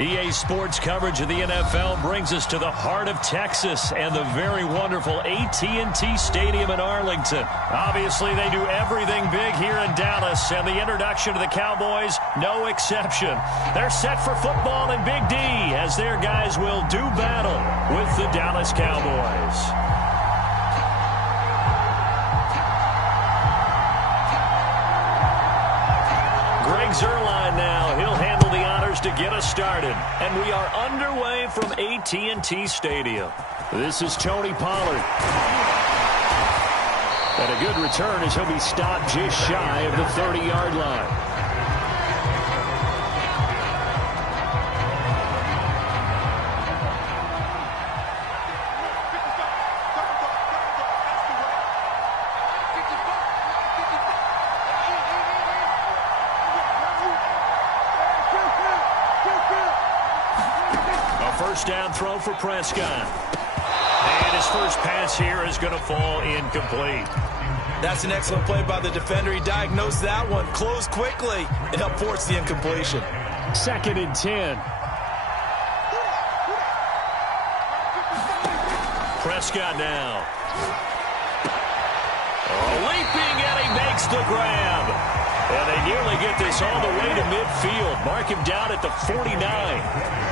EA Sports coverage of the NFL brings us to the heart of Texas and the very wonderful AT&T Stadium in Arlington. Obviously, they do everything big here in Dallas, and the introduction to the Cowboys, no exception. They're set for football in Big D as their guys will do battle with the Dallas Cowboys. Greg Zuerlein now. He'll handle the honors to get us started. And we are underway from AT&T Stadium. This is Tony Pollard. And a good return as he'll be stopped just shy of the 30-yard line. First down throw for Prescott. And his first pass here is going to fall incomplete. That's an excellent play by the defender. He diagnosed that one, closed quickly, and helped force the incompletion. 2nd and 10. Prescott now. Leaping, and he makes the grab. And they nearly get this all the way to midfield. Mark him down at the 49.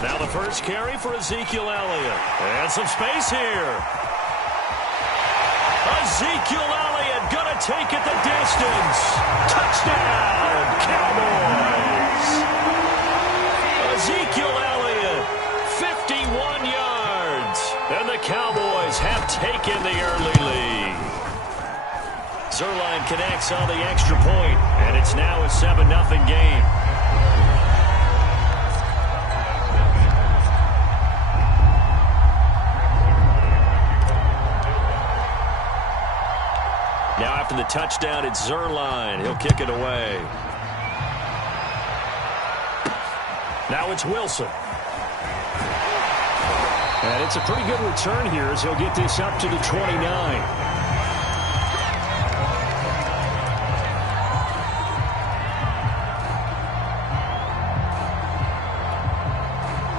Now the first carry for Ezekiel Elliott. And some space here. Ezekiel Elliott going to take it the distance. Touchdown, Cowboys. Ezekiel Elliott, 51 yards. And the Cowboys have taken the early lead. Zuerlein connects on the extra point, and it's now a 7-0 game. Now after the touchdown, it's Zuerlein. He'll kick it away. Now it's Wilson. And it's a pretty good return here as he'll get this up to the 29.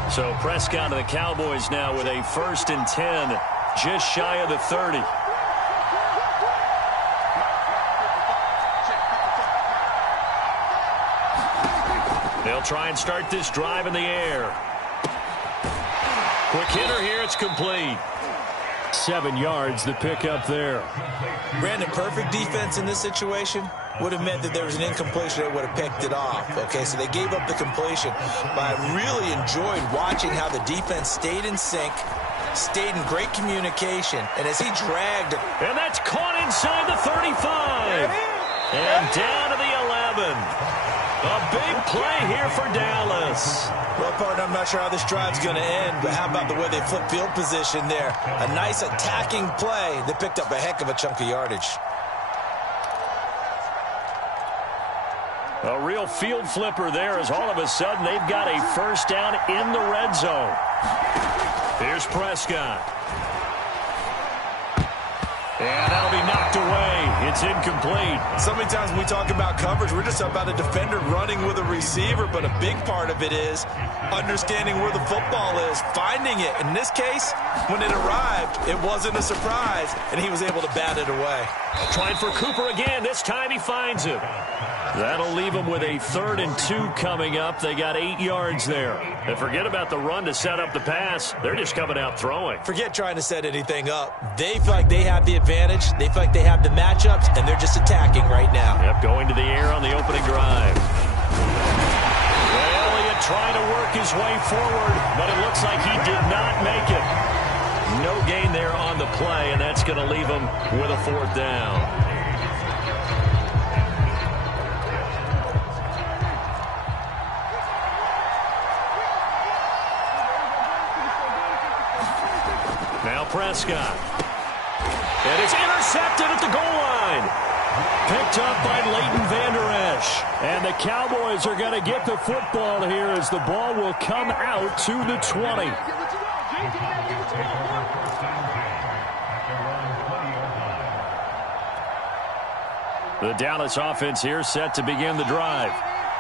So Prescott of the Cowboys now with a 1st and 10, just shy of the 30. They'll try and start this drive in the air. Quick hitter here, it's complete. 7 yards, the pickup there. Brandon, perfect defense in this situation would have meant that there was an incompletion that would have picked it off. Okay, so they gave up the completion. But I really enjoyed watching how the defense stayed in sync, stayed in great communication, and as he dragged. And that's caught inside the 35. And down to the 11. A big play here for Dallas. Well, partner, I'm not sure how this drive's going to end, but how about the way they flip field position there? A nice attacking play that picked up a heck of a chunk of yardage. A real field flipper there as all of a sudden they've got a first down in the red zone. Here's Prescott. And that'll be knocked away. It's incomplete. So many times when we talk about coverage, we're just about a defender running with a receiver, but a big part of it is understanding where the football is, finding it. In this case, when it arrived, it wasn't a surprise, and he was able to bat it away. Trying for Cooper again. This time he finds him. That'll leave them with a 3rd and 2 coming up. They got 8 yards there. And forget about the run to set up the pass. They're just coming out throwing. Forget trying to set anything up. They feel like they have the advantage. They feel like they have the matchups, and they're just attacking right now. Yep, going to the air on the opening drive. Elliott trying to work his way forward, but it looks like he did not make it. No gain there on the play, and that's going to leave him with a 4th down. Now Prescott. And it's intercepted at the goal line. Picked up by Leighton Vander Esch. And the Cowboys are going to get the football here as the ball will come out to the 20. The Dallas offense here set to begin the drive.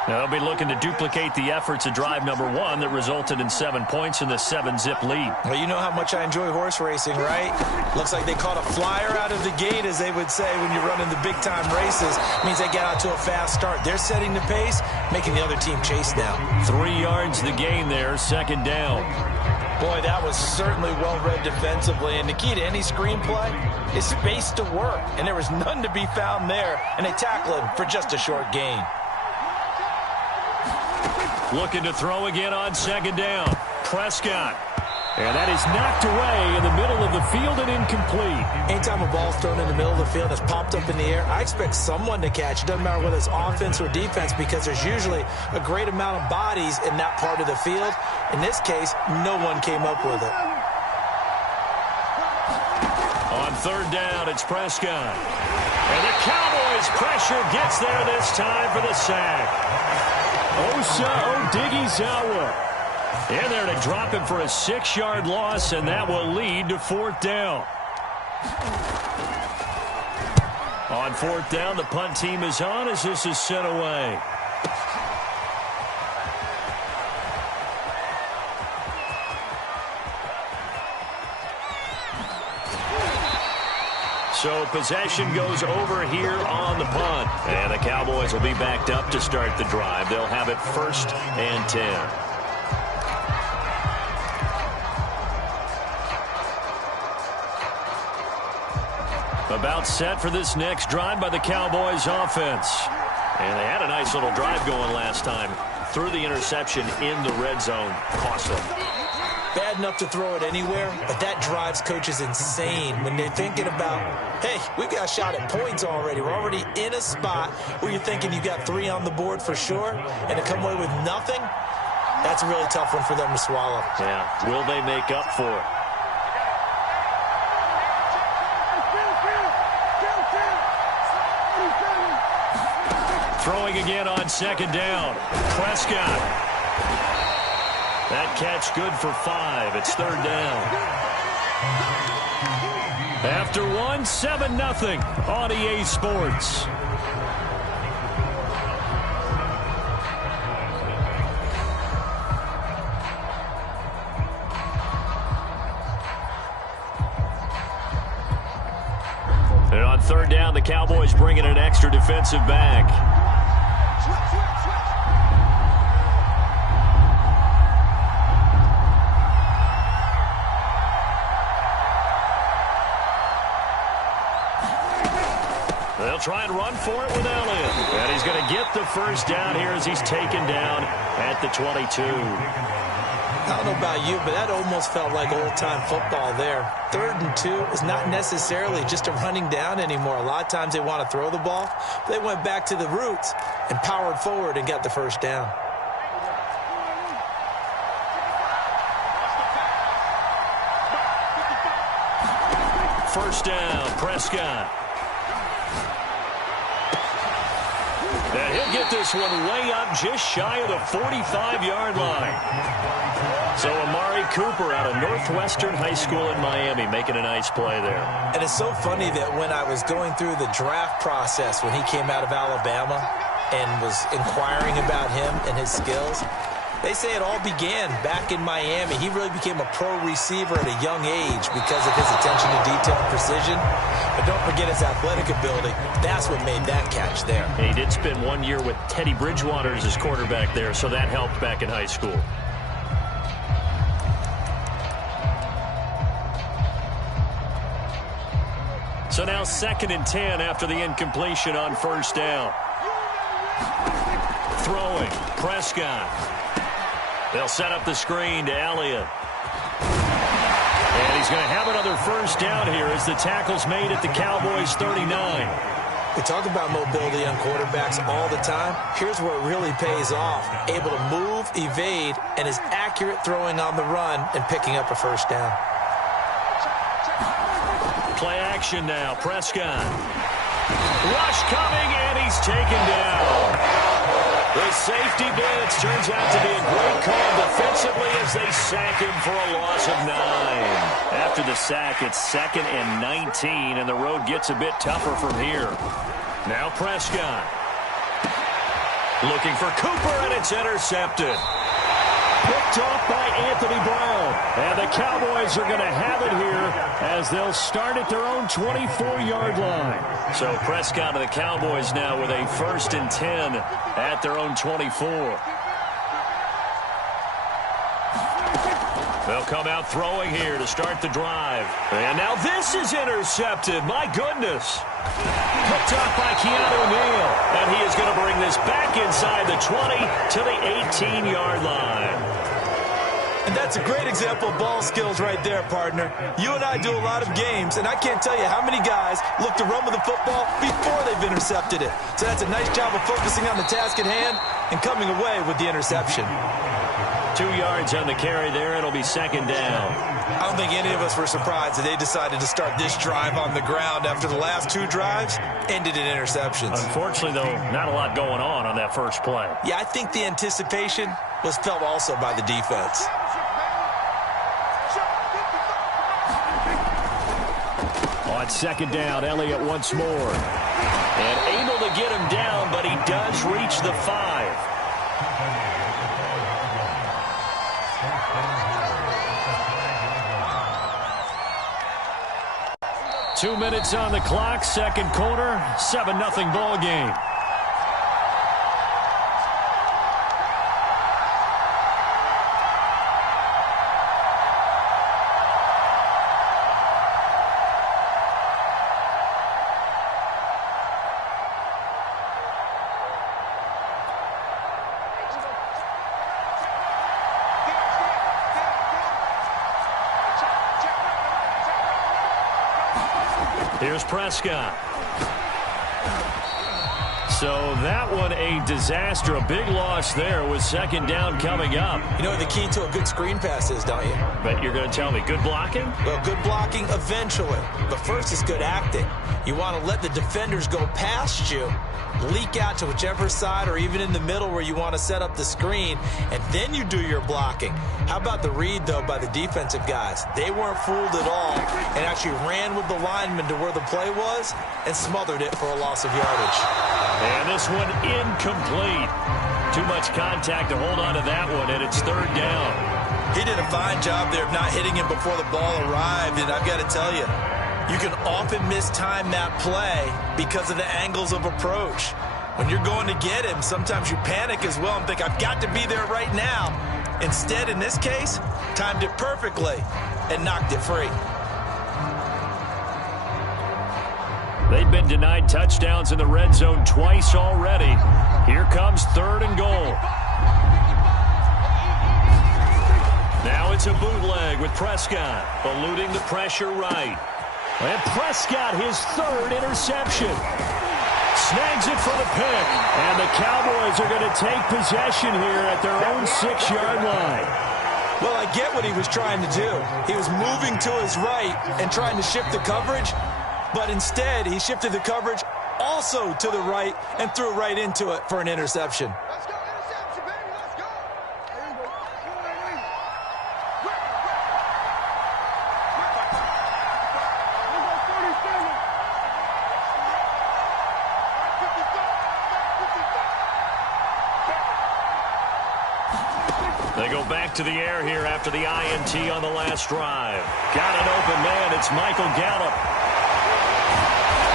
Now they'll be looking to duplicate the efforts of drive number 1 that resulted in 7 points in the 7-zip lead. Well, you know how much I enjoy horse racing, right? Looks like they caught a flyer out of the gate, as they would say when you're running the big-time races. Means they get out to a fast start. They're setting the pace, making the other team chase now. 3 yards the gain there, second down. Boy, that was certainly well-read defensively. And the key to any screenplay is space to work. And there was none to be found there. And they tackle him for just a short gain. Looking to throw again on second down. Prescott. And that is knocked away in the middle of the field and incomplete. Anytime a ball's thrown in the middle of the field and it's popped up in the air, I expect someone to catch. It doesn't matter whether it's offense or defense, because there's usually a great amount of bodies in that part of the field. In this case, no one came up with it. On third down, it's Prescott. And the Cowboys' pressure gets there this time for the sack. Osa Odighizuwa in there to drop him for a 6-yard loss, and that will lead to fourth down. On fourth down, the punt team is on as this is sent away. So possession goes over here on the punt. And the Cowboys will be backed up to start the drive. They'll have it 1st and 10. About set for this next drive by the Cowboys offense. And they had a nice little drive going last time. Threw the interception in the red zone. Cost them. Bad enough to throw it anywhere, but that drives coaches insane when they're thinking about, hey, we've got a shot at points already. We're already in a spot where you're thinking you got 3 on the board for sure, and to come away with nothing, that's a really tough one for them to swallow. Yeah, will they make up for it? Throwing again on second down. Prescott. That catch good for 5. It's third down. After 1, 7-0 on EA Sports. And on third down, the Cowboys bring in an extra defensive back. They'll try and run for it with Elliott. And he's going to get the first down here as he's taken down at the 22. I don't know about you, but that almost felt like old-time football there. 3rd and 2 is not necessarily just a running down anymore. A lot of times they want to throw the ball. They went back to the roots and powered forward and got the first down. First down, Prescott. And he'll get this one way up just shy of the 45-yard line. So Amari Cooper out of Northwestern High School in Miami making a nice play there. And it's so funny that when I was going through the draft process when he came out of Alabama and was inquiring about him and his skills, they say it all began back in Miami. He really became a pro receiver at a young age because of his attention to detail and precision. But don't forget his athletic ability. That's what made that catch there. And he did spend 1 year with Teddy Bridgewater as his quarterback there, so that helped back in high school. So now 2nd and 10 after the incompletion on first down. Throwing, Prescott. They'll set up the screen to Elliott. And he's going to have another first down here as the tackle's made at the Cowboys' 39. We talk about mobility on quarterbacks all the time. Here's where it really pays off. Able to move, evade, and is accurate throwing on the run and picking up a first down. Play action now, Prescott. Rush coming, and he's taken down. The safety blitz turns out to be a great call defensively as they sack him for a loss of 9. After the sack, it's 2nd and 19, and the road gets a bit tougher from here. Now Prescott. Looking for Cooper, and it's intercepted. Picked off by Anthony Brown. And the Cowboys are going to have it here as they'll start at their own 24-yard line. So Prescott and the Cowboys now with a 1st and 10 at their own 24. They'll come out throwing here to start the drive. And now this is intercepted. My goodness. Picked off by Keanu Neal. And he is going to bring this back inside the 20 to the 18-yard line. And that's a great example of ball skills right there, partner. You and I do a lot of games, and I can't tell you how many guys look to run with the football before they've intercepted it. So that's a nice job of focusing on the task at hand and coming away with the interception. 2 yards on the carry there. It'll be 2nd down. I don't think any of us were surprised that they decided to start this drive on the ground after the last 2 drives ended in interceptions. Unfortunately, though, not a lot going on that first play. Yeah, I think the anticipation was felt also by the defense. On 2nd down, Elliott once more. And able to get him down, but he does reach the 5. Two minutes on the clock, second quarter, 7-0 ball game. Here's Prescott. So that one a disaster, a big loss there with 2nd down coming up. You know what the key to a good screen pass is, don't you? But you're going to tell me, good blocking? Well, good blocking eventually. But first is good acting. You want to let the defenders go past you, leak out to whichever side or even in the middle where you want to set up the screen, and then you do your blocking. How about the read, though, by the defensive guys? They weren't fooled at all and actually ran with the lineman to where the play was and smothered it for a loss of yardage. And this one incomplete. Too much contact to hold on to that one, and it's 3rd down. He did a fine job there of not hitting him before the ball arrived, and I've got to tell you, you can often mistime that play because of the angles of approach. When you're going to get him, sometimes you panic as well and think, I've got to be there right now. Instead, in this case, timed it perfectly and knocked it free. They've been denied touchdowns in the red zone twice already. Here comes 3rd and goal. Now it's a bootleg with Prescott, eluding the pressure right. And Prescott, his 3rd interception. Snags it for the pick. And the Cowboys are going to take possession here at their own 6-yard line. Well, I get what he was trying to do. He was moving to his right and trying to shift the coverage. But instead, he shifted the coverage also to the right and threw right into it for an interception. Let's go, interception, baby, let's go. There you go. They go back to the air here after the INT on the last drive. Got an open man. It's Michael Gallup.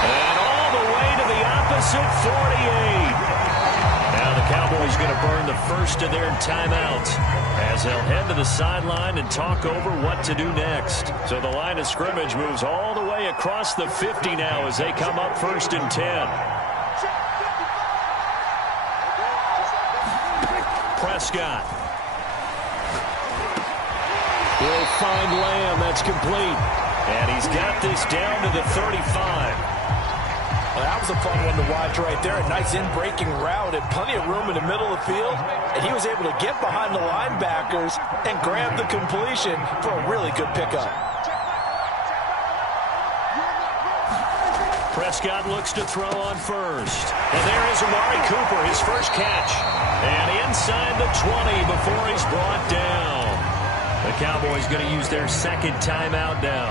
And all the way to the opposite 48. Now the Cowboys going to burn the first of their timeouts as they'll head to the sideline and talk over what to do next. So the line of scrimmage moves all the way across the 50 now as they come up 1st and 10. Prescott. He'll find Lamb. That's complete. And he's got this down to the 35. Well, that was a fun one to watch right there. A nice in-breaking route and plenty of room in the middle of the field. And he was able to get behind the linebackers and grab the completion for a really good pickup. Prescott looks to throw on first. And there is Amari Cooper, his first catch. And inside the 20 before he's brought down. The Cowboys going to use their second timeout now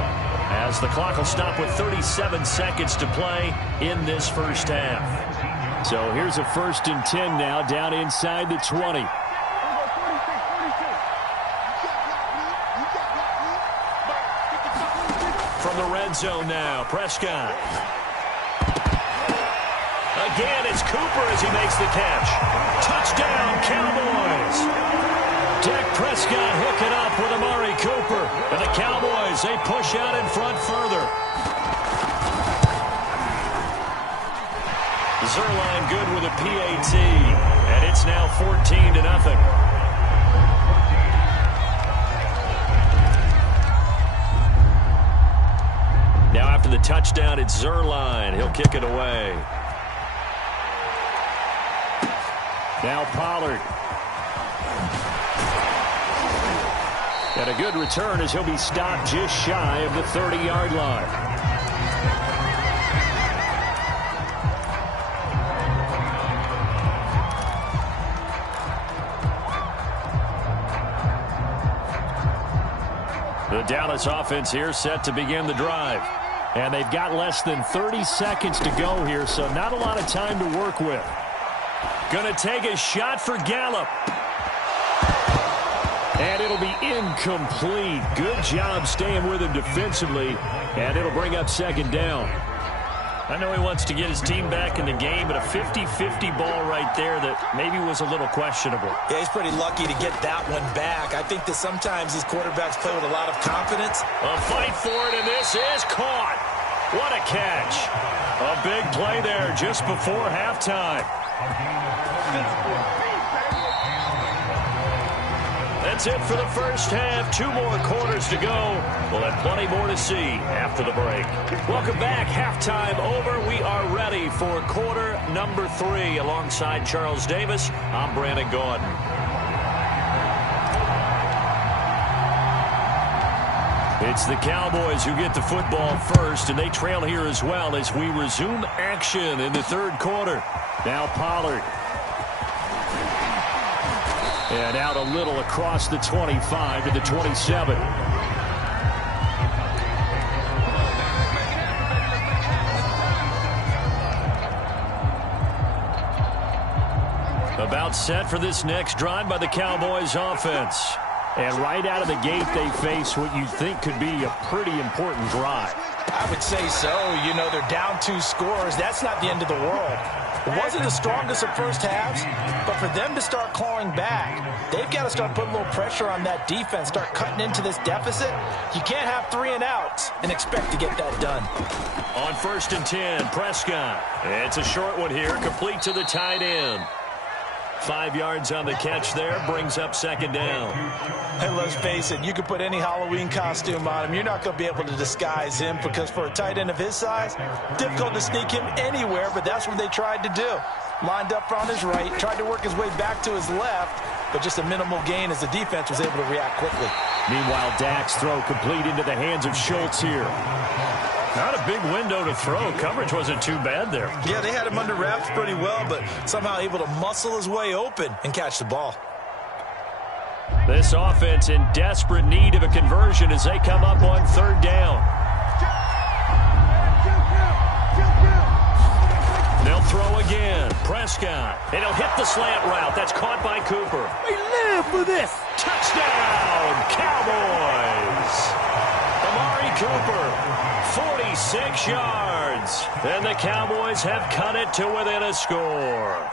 as the clock will stop with 37 seconds to play in this first half. So here's a 1st and 10 now, down inside the 20. From the red zone now, Prescott. Again, it's Cooper as he makes the catch. Touchdown, Cowboys. Dak Prescott hooking up with Amari Cooper. And the Cowboys, they push out in front further. Zerline good with a PAT. And it's now 14-0. Now after the touchdown, it's Zerline. He'll kick it away. Now Pollard. And a good return as he'll be stopped just shy of the 30-yard line. The Dallas offense here set to begin the drive. And they've got less than 30 seconds to go here, so not a lot of time to work with. Going to take a shot for Gallup. And it'll be incomplete. Good job staying with him defensively. And it'll bring up 2nd down. I know he wants to get his team back in the game, but a 50-50 ball right there that maybe was a little questionable. Yeah, he's pretty lucky to get that one back. I think that sometimes these quarterbacks play with a lot of confidence. A fight for it, and this is caught. What a catch. A big play there just before halftime. That's it for the first half. 2 more quarters to go. We'll have plenty more to see after the break. Welcome back. Halftime over. We are ready for quarter number 3. Alongside Charles Davis, I'm Brandon Gordon. It's the Cowboys who get the football first, and they trail here as well as we resume action in the 3rd quarter. Now Pollard. And out a little across the 25 to the 27. About set for this next drive by the Cowboys offense. And right out of the gate, they face what you think could be a pretty important drive. I would say so. You know, they're down 2 scores. That's not the end of the world. It wasn't the strongest of first halves, but for them to start clawing back, they've got to start putting a little pressure on that defense, start cutting into this deficit. You can't have 3 and outs and expect to get that done. On 1st and 10, Prescott. It's a short one here, complete to the tight end. 5 yards on the catch there, brings up 2nd down. Hey, let's face it, you can put any Halloween costume on him. You're not going to be able to disguise him because for a tight end of his size, difficult to sneak him anywhere, but that's what they tried to do. Lined up on his right, tried to work his way back to his left, but just a minimal gain as the defense was able to react quickly. Meanwhile, Dak's throw complete into the hands of Schultz here. Not a big window to throw. Coverage wasn't too bad there. Yeah, they had him under wraps pretty well, but somehow able to muscle his way open and catch the ball. This offense in desperate need of a conversion as they come up on 3rd down. They'll throw again. Prescott. And he'll hit the slant route. That's caught by Cooper. They live for this. Touchdown, Cowboys. Amari Cooper. 46 yards. And the Cowboys have cut it to within a score.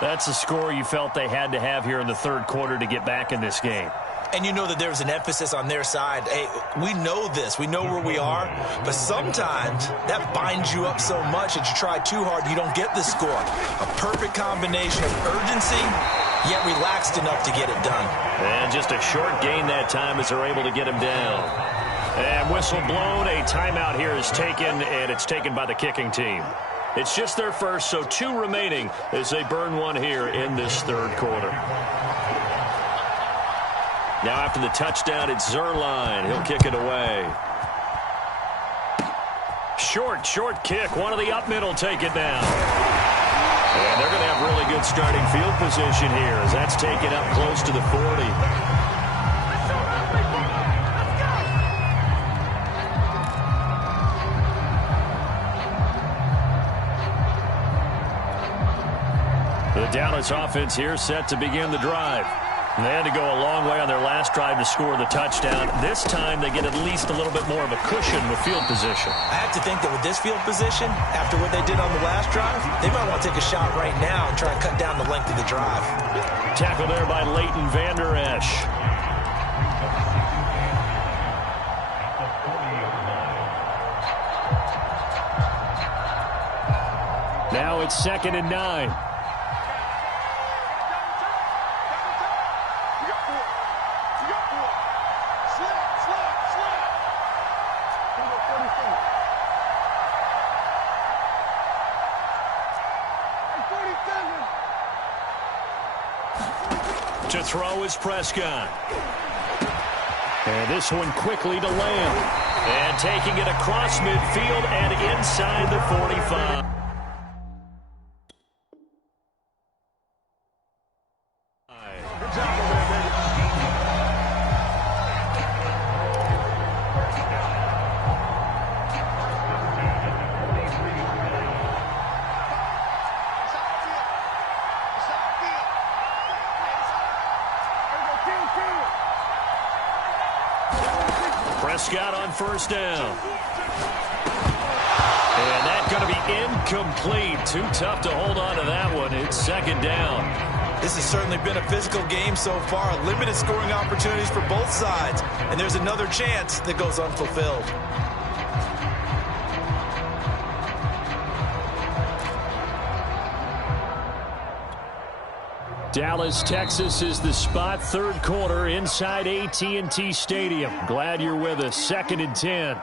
That's a score you felt they had to have here in the 3rd quarter to get back in this game. And you know that there's an emphasis on their side. Hey, we know this. We know where we are. But sometimes that binds you up so much that you try too hard, you don't get the score. A perfect combination of urgency, yet relaxed enough to get it done. And just a short gain that time as they're able to get him down. And whistle blown. A timeout here is taken, and it's taken by the kicking team. It's just their first, so 2 remaining as they burn one here in this 3rd quarter. Now after the touchdown, it's Zerline. He'll kick it away. Short kick. One of the up middle take it down. And they're going to have really good starting field position here as that's taken up close to the 40. The Dallas offense here set to begin the drive. And they had to go a long way on their last drive to score the touchdown. This time they get at least a little bit more of a cushion with field position. I have to think that with this field position, after what they did on the last drive, they might want to take a shot right now and try and cut down the length of the drive. Tackle there by Leighton Vander Esch. Now it's 2nd and 9. To throw is Prescott. And this one quickly to Lamb. And taking it across midfield and inside the 45. Prescott on 1st down. And that's going to be incomplete. Too tough to hold on to that one. It's 2nd down. This has certainly been a physical game so far. Limited scoring opportunities for both sides. And there's another chance that goes unfulfilled. Dallas, Texas is the spot. 3rd quarter inside AT&T Stadium. Glad you're with us. 2nd and 10.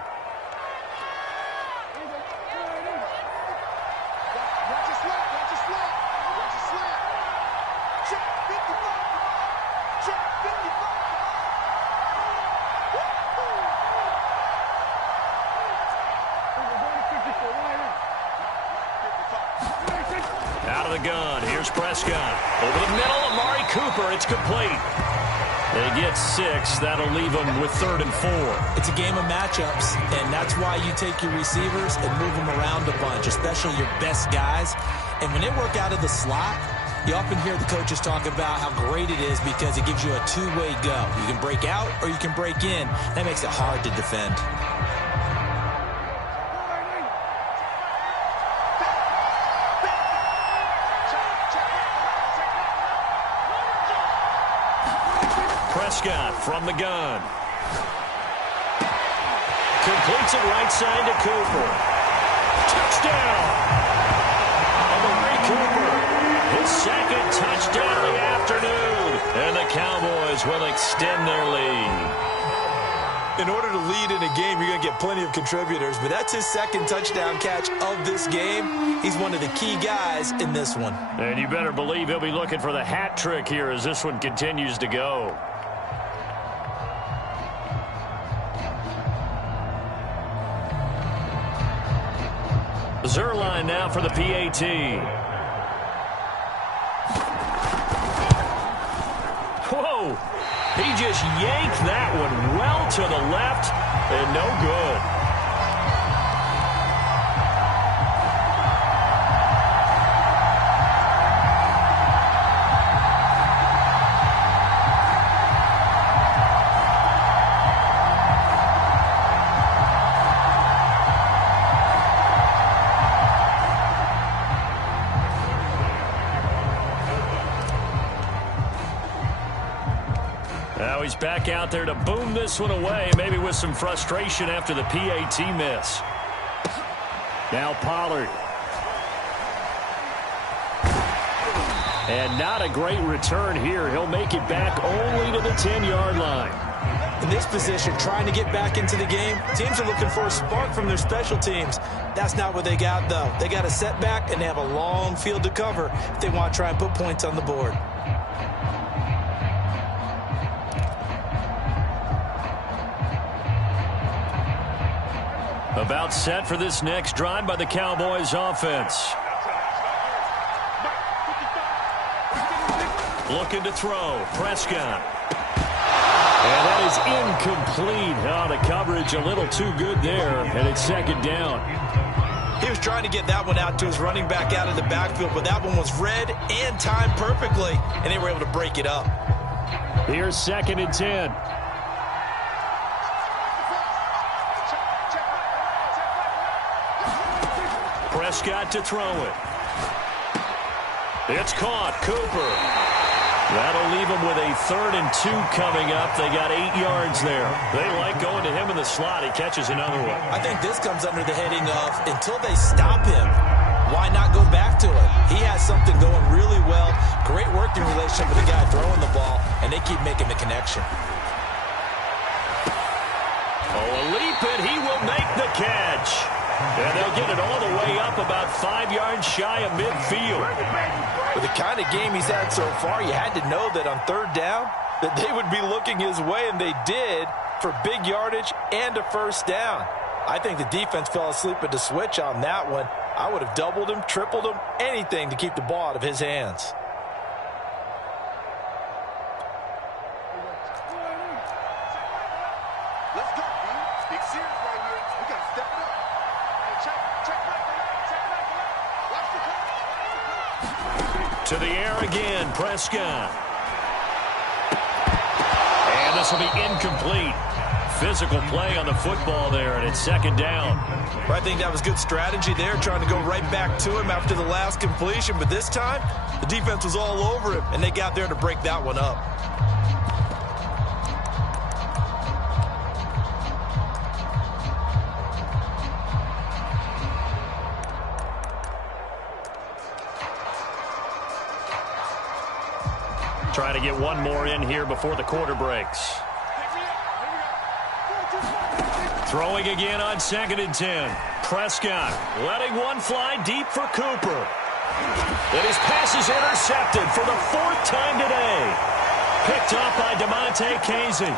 Out of the gun. Here's Prescott. Over the middle, Amari Cooper. It's complete. They get 6. That'll leave them with 3rd and 4. It's a game of matchups, and that's why you take your receivers and move them around a bunch, especially your best guys. And when they work out of the slot, you often hear the coaches talk about how great it is because it gives you a two-way go. You can break out or you can break in. That makes it hard to defend. Prescott from the gun. Completes it right side to Cooper. Touchdown! Amari Cooper. His 2nd touchdown of the afternoon. And the Cowboys will extend their lead. In order to lead in a game, you're going to get plenty of contributors, but that's his 2nd touchdown catch of this game. He's one of the key guys in this one. And you better believe he'll be looking for the hat trick here as this one continues to go. Zerline now for the PAT. Whoa! He just yanked that one well to the left and no good. Now he's back out there to boom this one away, maybe with some frustration after the PAT miss. Now Pollard. And not a great return here. He'll make it back only to the 10-yard line. In this position, trying to get back into the game, teams are looking for a spark from their special teams. That's not what they got, though. They got a setback, and they have a long field to cover if they want to try and put points on the board. About set for this next drive by the Cowboys offense. Looking to throw. Prescott. And that is incomplete. Oh, the coverage a little too good there, and it's 2nd down. He was trying to get that one out to his running back out of the backfield, but that one was read and timed perfectly, and they were able to break it up. Here's 2nd and 10. Prescott to throw it. It's caught. Cooper. That'll leave him with a 3rd and 2 coming up. They got 8 yards there. They like going to him in the slot. He catches another one. I think this comes under the heading of until they stop him, why not go back to it? He has something going really well. Great working relationship with the guy throwing the ball, and they keep making the connection. Oh, a leap, and he will make the catch. And they'll get it all the way up about 5 yards shy of midfield. With the kind of game he's had so far, you had to know that on 3rd down that they would be looking his way, and they did for big yardage and a 1st down. I think the defense fell asleep at the switch on that one. I would have doubled him, tripled him, anything to keep the ball out of his hands. Let's go, man. Big series right here. We got to step it up. Hey, check right. Watch the call. To the air again, Prescott. And this will be incomplete. Physical play on the football there, and it's 2nd down. I think that was good strategy there, trying to go right back to him after the last completion. But this time, the defense was all over him, and they got there to break that one up. Trying to get one more in here before the quarter breaks. Throwing again on 2nd and 10. Prescott letting one fly deep for Cooper. And his pass is intercepted for the 4th time today. Picked off by Damontae Kazee.